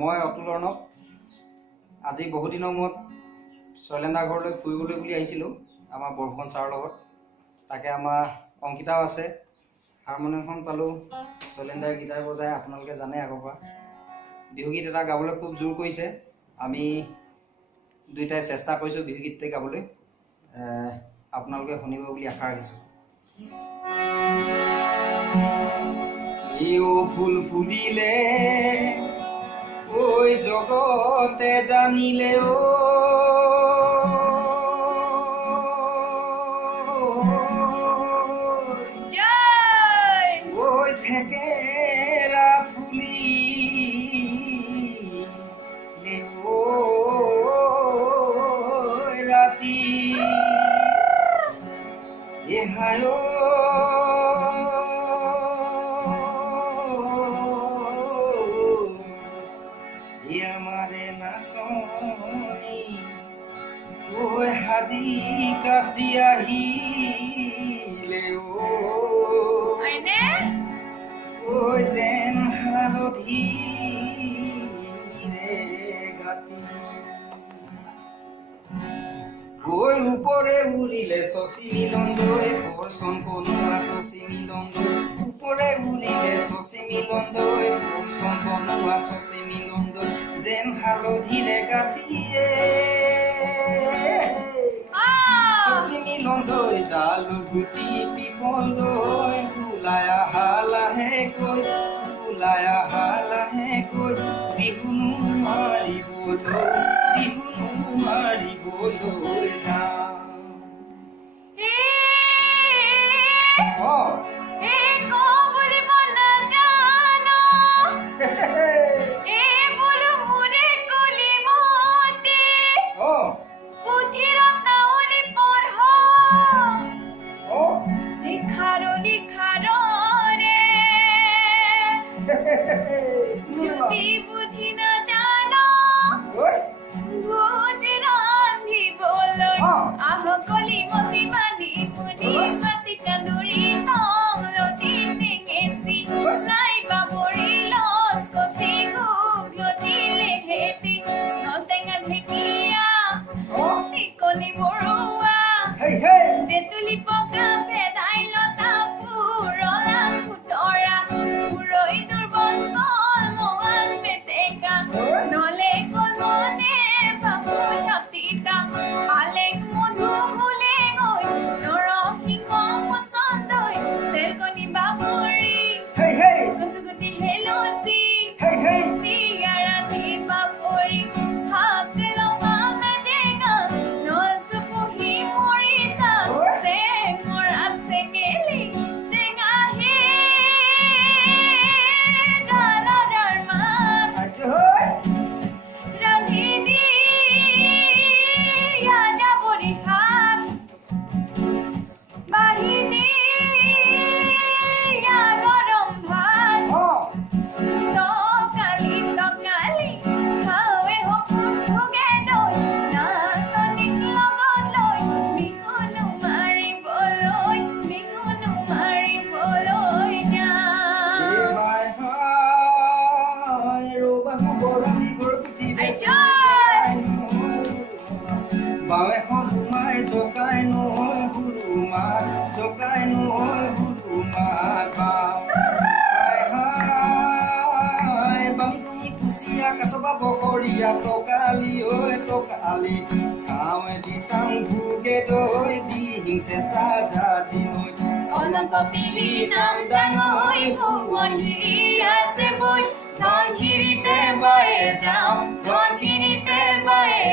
মই অতুল অৰ্ণৱ আজি বহুদিনৰ মূৰত শৈলেন্দা ঘৰলৈ ফুৰিবলৈ বুলি আহিছিলোঁ আমাৰ বৰফুকন ছাৰৰ লগত। তাকে আমাৰ অংকিতাও আছে, হাৰমনিয়ামখন পালোঁ, শৈলেন্দাই গীটাৰ বজাই, আপোনালোকে জানে আগৰ পৰা। বিহুগীত এটা গাবলৈ খুব জোৰ কৰিছে, আমি দুইটাই চেষ্টা কৰিছোঁ বিহুগীতটি গাবলৈ। আপোনালোকে শুনিব বুলি আশা ৰাখিছোঁ। ইও ফুল ফুলিলে ঐ জগতে জানিলে ঐ থেকেৰা ফুলিলে ৰাতি এহায় আমারে নাচনি ঐ হাজি কাছি আহিলে ঐ যেন হালধি রে গাতি ঐ উপরে উড়িলে শশী মিলন্দৈ বর্ষণ কনুয়া শশী মিলন্দৈ উপরে উড়িলে শশী মিলন্দৈ বর্ষণ কনুয়া শশী মিলন্দৈ যেন হালধিরে গাঠিয়ে শশী মিলন্দৈ জালুগুটি পিপন্দৈ ওলায়া হালাহে কৈ ওলায়া হালাহে কৈ বিহুনু মাৰিবলৈ যাওঁ। বকৰীয়া টকালি ঐ টকালি খাওঁৱে দিচাং ভোগে দৈ দি হিংসে সাজাজি নৈ কলংক পিলি নাম ডাঙৈ ভুৱনগিৰি আছে বৈ ধনশিৰিতে বায়ে যাওঁ ধনশিৰিতে বায়ে